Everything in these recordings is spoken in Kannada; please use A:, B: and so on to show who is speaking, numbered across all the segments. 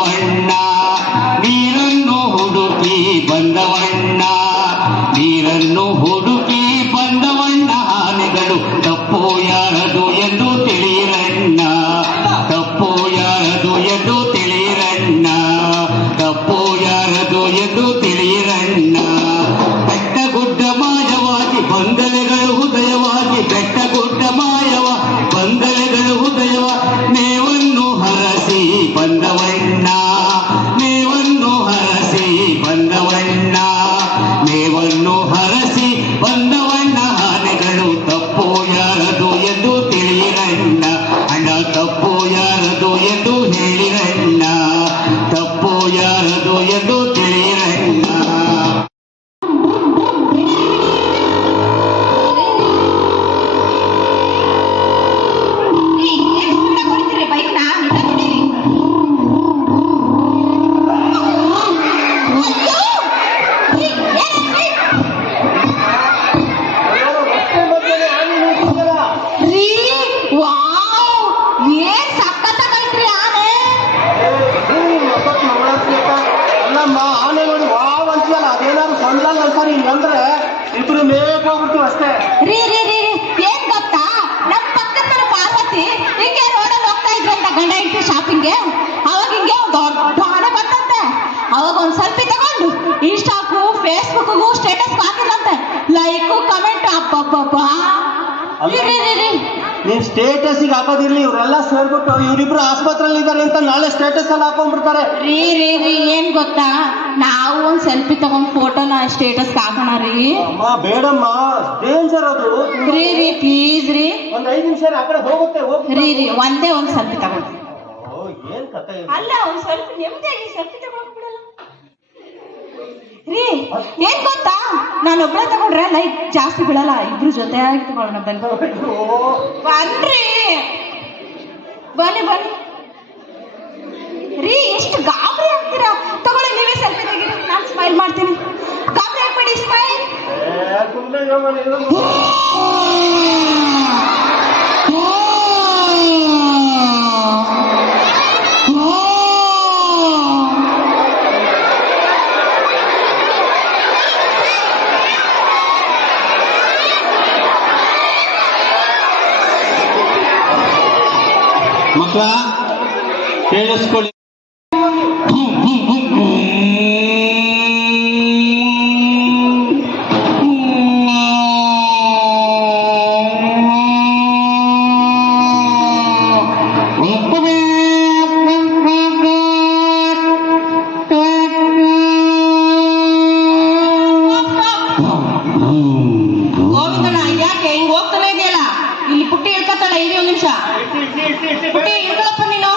A: কন্যা ಹೋಗ್ತಾ ಇಟ್ಟು ಶಾಪಿಂಗ್ಗೆ ಅವಾಗ ಹಿಂಗೆ ದೊಡ್ಡ ಹಣ ಬಂತಂತೆ. ಅವಾಗ ಒಂದು ಸೆಲ್ಫಿ ತಗೊಂಡು ಇನ್ಸ್ಟಾಕು ಫೇಸ್ಬುಕ್ಗೂ ಸ್ಟೇಟಸ್ ಹಾಕಿದ್ರಂತೆ. ಲೈಕು ಕಮೆಂಟ್ ಅಪ್ಪಪ್ಪ
B: ನೀವ್ ಸ್ಟೇಟಸ್ ಹಾಕೋದಿರ್ಲಿ ಇವರೆಲ್ಲ ಸೇರ್ಬಿಟ್ಟು ಇವ್ರಿಬ್ರು ಆಸ್ಪತ್ರೆಯಲ್ಲಿ ಇದ್ದಾರೆ ಅಂತ ನಾಳೆ ಸ್ಟೇಟಸ್ ಅಲ್ಲಿ ಹಾಕೊಂಡ್ಬಿಡ್ತಾರೆ.
A: ರೀ ರೀ ರೀ ಏನ್ ಗೊತ್ತಾ? ನಾವು ಒಂದ್ ಸೆಲ್ಫಿ ತಗೊಂಡ್ ಫೋಟೋನ ಸ್ಟೇಟಸ್ ಹಾಕೋಣ ರೀ.
B: ಅಮ್ಮ ಬೇಡಮ್ಮ ಡೇಂಜರ್ ಅದು.
A: ರೀ ರೀ ಪ್ಲೀಸ್ ರೀ.
B: ಒಂದ್ ಐದು ನಿಮಿಷ ಆ ಕಡೆ ಹೋಗುತ್ತೆ ಹೋಗಿ
A: ರೀ ರೀ ಒಂದೇ ಒಂದ್ ಸೆಲ್ಫಿ ತಗೊಂಡು.
B: ಓ, ಏನ್ ಕಥೆ ಇದು?
A: ಅಲ್ಲ ಒಂದ್ ಸ್ವಲ್ಪ ನೆಮ್ಮದಿಯಾಗಿ ಸೆಲ್ಫಿ ತಗೊಳಕ್ ಬಿಡಲ್ಲ ರೀ ಏನ್ ಗೊತ್ತಾ? ನಾನು ಒಬ್ಬಳೆ ತಗೊಂಡ್ರೆ ಲೈಕ್ ಜಾಸ್ತಿ ಬೀಳಲ್ಲ ಇಬ್ರು ಜೊತೆಯಾಗಿ ತಗೊಳ್ಳೋಣ ಬನ್ನಿ.
B: ಓ,
A: ಬನ್ರಿ ಬನ್ನಿ ಬನ್ನಿ. ರೀ ಎಷ್ಟು ಗಾಬರಿ
C: ಮಕ್ಕಳ ಕೇಳಿಸ್ಕೊಳ್ಳಿ
A: ಪುಟ್ಟಿ ಇಳ್ಕೊಳಪ್ಪ ನೀನು.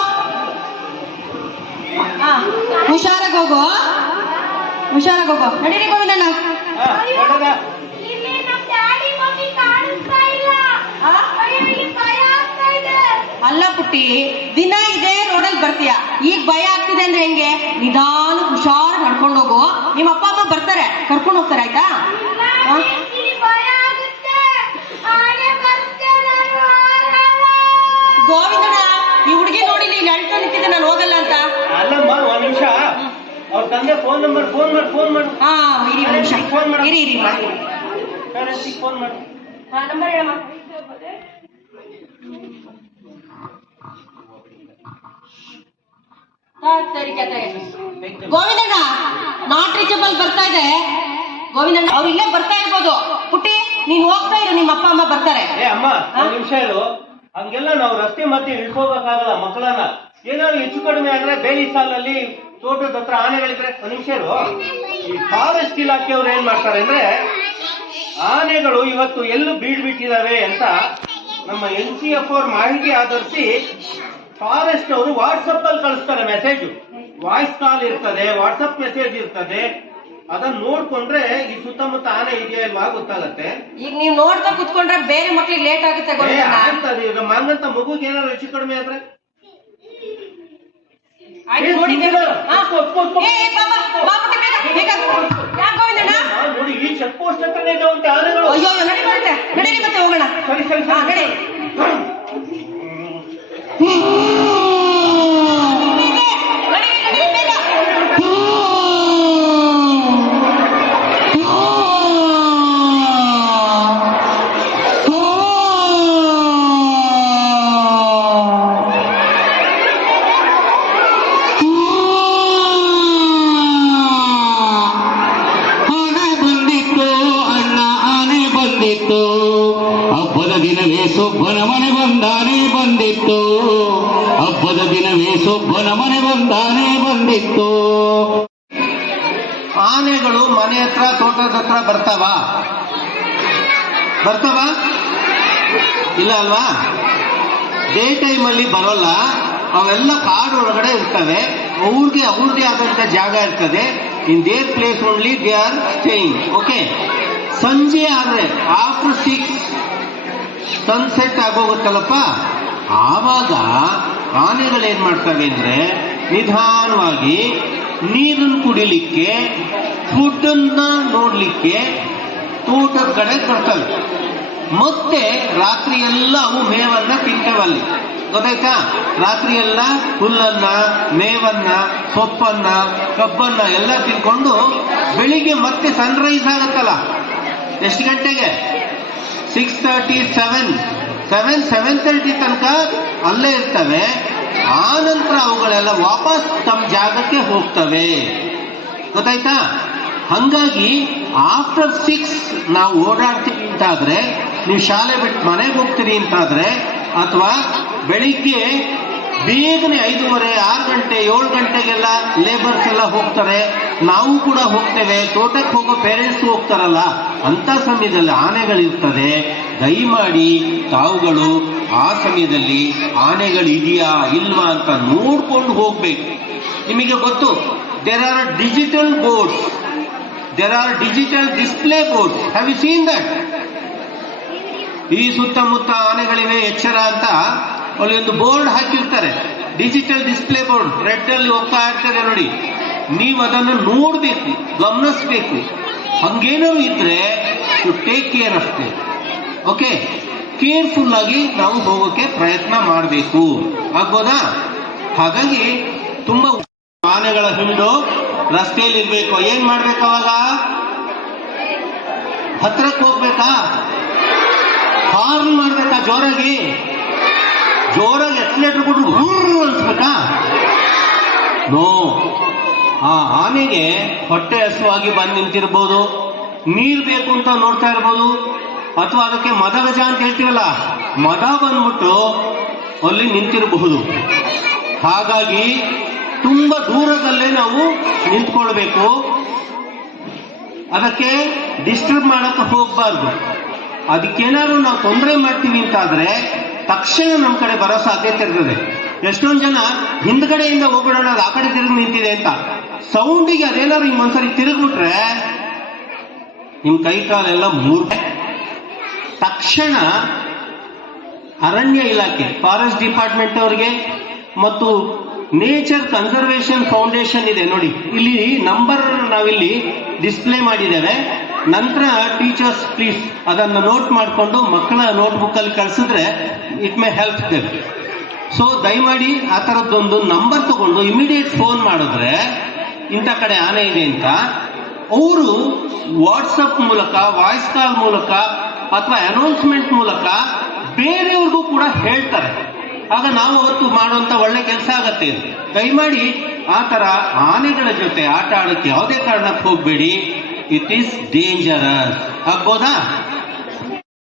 A: ಹುಷಾರಾಗ ಹುಷಾರಾಗ್ ಹೋಗು ಹುಷಾರಾಗ ಹೋಗು. ನಡೀರಿ ಗೋವಿಂದಣ್ಣ. ಅಲ್ಲ ಪುಟ್ಟಿ ದಿನ ಇದೇ ರೋಡಲ್ಲಿ ಬರ್ತೀಯ. ಈಗ ಭಯ ಆಗ್ತಿದೆ ಅಂದ್ರೆ ಹೆಂಗೆ? ನಿಧಾನ ಹುಷಾರ್ ನಡ್ಕೊಂಡು ಹೋಗು. ನಿಮ್ಮ ಅಪ್ಪ ಅಮ್ಮ ಬರ್ತಾರೆ ಕರ್ಕೊಂಡು ಹೋಗ್ತಾರೆ ಆಯ್ತಾ? ಗೋವಿಂದಣ್ಣ ಈ ಹುಡುಗಿ ನೋಡಿ ಇಲ್ಲಿ ಹೇಳ್ತಾ ನಿಂತಿದ್ದೆ ನಾನು ಹೋಗಲ್ಲ ಅಂತ.
B: ಅಲ್ಲಮ್ಮ ಒಂದ್ ನಿಮಿಷ. ಅವ್ರ ತಂದೆ ಫೋನ್ ನಂಬರ್ ಫೋನ್ ಮಾಡಿ ಫೋನ್ ಮಾಡು.
A: ಹಾ ಇರಿ ಒಂದ್ ನಿಮಿಷ.
B: ಫೋನ್ ಮಾಡು.
A: ಇರಿ ಇರಿ ಮಾಡಿ
B: ಪೇರೆಂಟ್ಸಿಗೆ ಫೋನ್ ಮಾಡು.
A: ಹಾ ನಂಬರ್ ಹೇಳಮ್ಮ. ಗೋವಿಂದಣ್ಣ ನಾಟ್ ರೀಚಬಲ್ ಬರ್ತಾ ಇದೆ. ಗೋವಿಂದಣ್ಣ ಅವ್ರು ಇಲ್ಲೇ ಬರ್ತಾ ಇರ್ಬೋದು. ಪುಟ್ಟಿ ನೀನ್ ಹೋಗ್ತಾ ಇರು ನಿಮ್ಮ ಅಪ್ಪ ಅಮ್ಮ ಬರ್ತಾರೆ.
B: ಏ ಅಮ್ಮ ಒಂದ್ ನಿಮಿಷ ಇರು. ಹಂಗೆಲ್ಲ ನಾವು ರಸ್ತೆ ಮಧ್ಯೆ ಇಳ್ಕೋಬೇಕಾಗಲ್ಲ ಮಕ್ಕಳನ್ನ. ಏನಾದ್ರು ಹೆಚ್ಚು ಕಡಿಮೆ ಆದ್ರೆ ಬೇಲಿ ಸಾಲಲ್ಲಿ ತೋಟದ ಹತ್ರ ಆನೆಗಳಿದ್ರೆ ಮನುಷ್ಯರು ಈ ಫಾರೆಸ್ಟ್ ಇಲಾಖೆಯವ್ರು ಏನ್ ಮಾಡ್ತಾರೆ ಅಂದ್ರೆ ಆನೆಗಳು ಇವತ್ತು ಎಲ್ಲೂ ಬೀಡ್ ಬಿಟ್ಟಿದಾವೆ ಅಂತ ನಮ್ಮ ಎನ್ ಸಿ ಎಫ್ ಅವ್ರ ಮಾಹಿತಿ ಆಧರಿಸಿ ಫಾರೆಸ್ಟ್ ಅವರು ವಾಟ್ಸಪ್ ಅಲ್ಲಿ ಕಳಿಸ್ತಾರೆ ಮೆಸೇಜ್ ವಾಯ್ಸ್ ಕಾಲ್ ಇರ್ತದೆ ವಾಟ್ಸಪ್ ಮೆಸೇಜ್ ಇರ್ತದೆ. ಅದನ್ನ ನೋಡ್ಕೊಂಡ್ರೆ ಈ ಸುತ್ತಮುತ್ತ ಆನೆ ಇದೆಯಾ ಇಲ್ವಾ ಗೊತ್ತಾಗತ್ತೆ.
A: ಈಗ ನೀವು ನೋಡ್ತಾ ಕುತ್ಕೊಂಡ್ರೆ ಬೇರೆ ಮಕ್ಳಿಗೆ ಲೇಟ್ ಆಗುತ್ತೆ
B: ಆಗ್ತದೆ ಈಗ ಮಂಗಂತ ಮಗುಗೆ ಏನಾದ್ರು ಹೆಚ್ಚು ಕಡಿಮೆ ಆದ್ರೆ?
A: ಆಯ್ತು ನೋಡಿ
B: ಈ ಚೆಕ್ ಪೋಸ್ಟ್ ಹತ್ರನೇ ಆನೆಗಳು.
A: ಅಯ್ಯೋ ನಡಿ ಬರುತ್ತೆ ಮತ್ತೆ ಹೋಗೋಣ.
B: ಸರಿ ಸರಿ ಸರಿ.
A: ನಡಿ.
C: ಬಂದಿತ್ತು. ಹಬ್ಬದ ದಿನವೇ ಸೊಬ್ಬನ ಮನೆ ಬಂದಾನೆ ಬಂದಿತ್ತು.
B: ಆನೆಗಳು ಮನೆ ಹತ್ರ, ತೋಟದ ಹತ್ರ ಬರ್ತಾವ? ಬರ್ತಾವ? ಇಲ್ಲ ಅಲ್ವಾ? ಡೇ ಟೈಮಲ್ಲಿ ಬರೋಲ್ಲ. ಅವೆಲ್ಲ ಕಾಡು ಒಳಗಡೆ ಇರ್ತವೆ. ಅವ್ರಿಗೆ ಅವ್ರದೇ ಆದಂತ ಜಾಗ ಇರ್ತದೆ. In their place only they are staying okay ಸಂಜೆ ಆದ್ರೆ ಆಫ್ಟರ್ ಸಿಕ್ಸ್ ಸನ್ಸೆಟ್ ಆಗೋಗುತ್ತಲ್ಲಪ್ಪ? ಆವಾಗ ಆನೆಗಳೇನ್ ಮಾಡ್ತವೆ ಅಂದ್ರೆ ನಿಧಾನವಾಗಿ ನೀರನ್ನು ಕುಡಿಲಿಕ್ಕೆ ಫುಡ್ ಅನ್ನ ನೋಡ್ಲಿಕ್ಕೆ ತೋಟ ಕಡೆ ಬರ್ತವೆ. ಮತ್ತೆ ರಾತ್ರಿ ಎಲ್ಲ ಅವು ಮೇವನ್ನ ತಿಂತವಲ್ಲಿ. ಗೊತ್ತಾಯ್ತಾ? ರಾತ್ರಿ ಎಲ್ಲ ಹುಲ್ಲನ್ನ, ಮೇವನ್ನ, ಸೊಪ್ಪನ್ನ, ಕಬ್ಬನ್ನ ಎಲ್ಲ ತಿನ್ಕೊಂಡು ಬೆಳಿಗ್ಗೆ ಮತ್ತೆ ಸನ್ರೈಸ್ ಆಗುತ್ತಲ್ಲ. ಎಷ್ಟು ಗಂಟೆಗೆ? Six thirty seven seven seven thirty ತನಕ ಅಲ್ಲೇ ಇರ್ತವೆ. ಆ ನಂತರ ಅವುಗಳೆಲ್ಲ ವಾಪಸ್ ತಮ್ಮ ಜಾಗಕ್ಕೆ ಹೋಗ್ತವೆ. ಗೊತ್ತಾಯ್ತಾ? ಹಂಗಾಗಿ ಆಫ್ಟರ್ ಸಿಕ್ಸ್ ನಾವು ಓಡಾಡ್ತೀವಿ ಅಂತಾದ್ರೆ, ನೀವು ಶಾಲೆ ಬಿಟ್ಟು ಮನೆಗೆ ಹೋಗ್ತೀರಿ ಅಂತಾದ್ರೆ, ಅಥವಾ ಬೆಳಿಗ್ಗೆ ಬೇಗನೆ ಐದೂವರೆ, ಆರು ಗಂಟೆ, ಏಳು ಗಂಟೆಗೆಲ್ಲ ಲೇಬರ್ಸ್ ಎಲ್ಲ ಹೋಗ್ತಾರೆ. ನಾವು ಕೂಡ ಹೋಗ್ತೇವೆ, ತೋಟಕ್ಕೆ ಹೋಗೋ ಪೇರೆಂಟ್ಸ್ ಹೋಗ್ತಾರಲ್ಲ, ಅಂತ ಸಮಯದಲ್ಲಿ ಆನೆಗಳಿರ್ತದೆ. ದಯಮಾಡಿ ತಾವುಗಳು ಆ ಸಮಯದಲ್ಲಿ ಆನೆಗಳು ಇದೆಯಾ ಇಲ್ವಾ ಅಂತ ನೋಡ್ಕೊಂಡು ಹೋಗ್ಬೇಕು. ನಿಮಗೆ ಗೊತ್ತು there are digital boards there are digital display boards have you seen that ಈ ಸುತ್ತಮುತ್ತ ಆನೆಗಳಿವೆ, ಎಚ್ಚರ ಅಂತ ಅಲ್ಲಿ ಒಂದು ಬೋರ್ಡ್ ಹಾಕಿರ್ತಾರೆ. ಡಿಜಿಟಲ್ ಡಿಸ್ಪ್ಲೇ ಬೋರ್ಡ್ ರೆಡ್ ಅಲ್ಲಿ ಹೋಗ್ತಾ ಇರ್ತದೆ ನೋಡಿ. ನೀವು ಅದನ್ನು ನೋಡಬೇಕು, ಗಮನಿಸ್ಬೇಕು. ಹಂಗೇನಾದ್ರು ಇದ್ರೆ ಟು ಟೇಕ್ ಕೇರ್ ಅಷ್ಟೇ ಓಕೆ ಕೇರ್ಫುಲ್ ಆಗಿ ನಾವು ಹೋಗೋಕೆ ಪ್ರಯತ್ನ ಮಾಡಬೇಕು. ಆಗ್ಬೋದಾ? ಹಾಗಾಗಿ ತುಂಬಾ ಆನೆಗಳ ಹಿಂಡು ರಸ್ತೆಯಲ್ಲಿ ಇರ್ಬೇಕು. ಏನ್ ಮಾಡ್ಬೇಕು ಅವಾಗ? ಹತ್ರಕ್ಕೆ ಹೋಗ್ಬೇಕಾ? ಹಾರ್ನ್ ಮಾಡ್ಬೇಕಾ ಜೋರಾಗಿ? ಜೋರಾಗಿ ಎಕ್ಸಿಲೇಟರ್ ಕೊಟ್ಟು ಅನ್ಸ್ಬೇಕಾ? ನೋ ಆ ಆನೆಗೆ ಹೊಟ್ಟೆ ಹಸುವಾಗಿ ಬಂದು ನಿಂತಿರ್ಬೋದು. ನೀರ್ ಬೇಕು ಅಂತ ನೋಡ್ತಾ ಇರ್ಬೋದು. ಅಥವಾ ಅದಕ್ಕೆ ಮದಗಜ ಅಂತ ಹೇಳ್ತೀವಲ್ಲ, ಮದ ಬಂದ್ಬಿಟ್ಟು ಅಲ್ಲಿ ನಿಂತಿರಬಹುದು. ಹಾಗಾಗಿ ತುಂಬಾ ದೂರದಲ್ಲೇ ನಾವು ನಿಂತ್ಕೊಳ್ಬೇಕು. ಅದಕ್ಕೆ ಡಿಸ್ಟರ್ಬ್ ಮಾಡಕ್ಕೆ ಹೋಗ್ಬಾರ್ದು. ಅದಕ್ಕೇನಾದ್ರು ನಾವು ತೊಂದರೆ ಮಾಡ್ತೀವಿ ಅಂತಾದ್ರೆ ತಕ್ಷಣ ನಮ್ಮ ಕಡೆ ಬರೋ ಸಾಧ್ಯತೆ ಇರ್ತದೆ. ಎಷ್ಟೊಂದು ಜನ ಹಿಂದ್ಗಡೆಯಿಂದ ಹೋಗ್ಬಿಡೋಣ ಅದು ಆ ಕಡೆ ತಿರುಗಿ ನಿಂತಿದೆ ಅಂತ. ಸೌಂಡಿಗೆ ಅದೇನಾದ್ರು ಹಿಂಗ್ ಒಂದ್ಸರಿ ತಿರುಗ್ಬಿಟ್ರೆ ನಿಮ್ ಕೈ ಕಾಲೆಲ್ಲ ಮೂರ್ ತಕ್ಷಣ ಅರಣ್ಯ ಇಲಾಖೆ ಫಾರೆಸ್ಟ್ ಡಿಪಾರ್ಟ್ಮೆಂಟ್ ಅವರಿಗೆ ಮತ್ತು ನೇಚರ್ ಕನ್ಸರ್ವೇಶನ್ ಫೌಂಡೇಶನ್ ಇದೆ ನೋಡಿ. ಇಲ್ಲಿ ನಂಬರ್ ನಾವಿಲ್ಲಿ ಡಿಸ್ಪ್ಲೇ ಮಾಡಿದ್ದೇವೆ. ನಂತರ ಟೀಚರ್ಸ್ ಪ್ಲೀಸ್ ಅದನ್ನು ನೋಟ್ ಮಾಡಿಕೊಂಡು ಮಕ್ಕಳ ನೋಟ್ಬುಕ್ ಅಲ್ಲಿ ಕಳಿಸಿದ್ರೆ ಇಟ್ ಮೇ ಹೆಲ್ಪ್ ಸೊ ದಯಮಾಡಿ ಆ ಥರದ್ದೊಂದು ನಂಬರ್ ತಗೊಂಡು ಇಮಿಡಿಯೇಟ್ ಫೋನ್ ಮಾಡಿದ್ರೆ ಇಂಥ ಕಡೆ ಆನೆ ಇದೆ ಅಂತ, ಅವರು ವಾಟ್ಸಪ್ ಮೂಲಕ ವಾಯ್ಸ್ ಕಾಲ್ ಮೂಲಕ ಅಥವಾ ಅನೌನ್ಸ್ಮೆಂಟ್ ಮೂಲಕ ಬೇರೆಯವ್ರಿಗೂ ಕೂಡ ಹೇಳ್ತಾರೆ. ಆಗ ನಾವು ಅವತ್ತು ಮಾಡುವಂತ ಒಳ್ಳೆ ಕೆಲಸ ಆಗತ್ತೆ. ದಯಮಾಡಿ ಆ ತರ ಆನೆಗಳ ಜೊತೆ ಆಟ ಆಡಕ್ಕೆ ಯಾವುದೇ ಕಾರಣಕ್ಕೆ ಹೋಗ್ಬೇಡಿ. ಇಟ್ ಈಸ್ ಡೇಂಜರಸ್ ಆಗ್ಬೋದಾ?